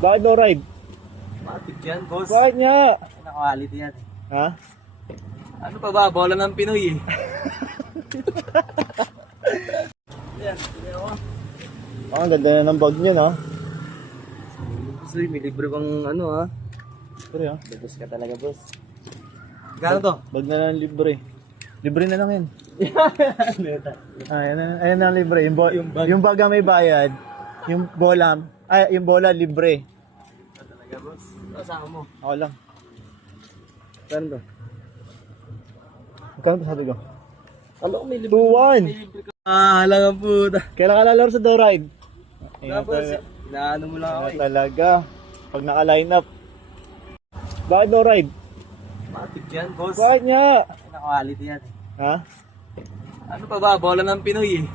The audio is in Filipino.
Bakit no ride? Matik yan, boss. Bakit nga? Naka-quality yan. Ha? Ano pa ba? Bola ng Pinoy eh. Yan, tignan mo. Ah, ang ganda na ng bag niya, no? Boss, may libre bang ano ha? Pero ah, Labos ka talaga, boss. Gano'n to? bag na lang libre. Libre na lang yan. Ayan na libre. Yung bag ang may bayad, yung bola, yung bola libre. Talaga, boss. Kasama mo. Ako lang. Saan to? Magkano ba sabi ko? Alam ko may libre. 2-1. Ah, halang ang puta. Kailan ka lalaro sa Doride? Tapos, inaano mo lang ako eh. Talaga. Pag naka-line up. Bakit no ride? Matik yan, boss. Bakit nga? Naka-quality yan. Ha? Ano pa ba? Bola ng Pinoy eh.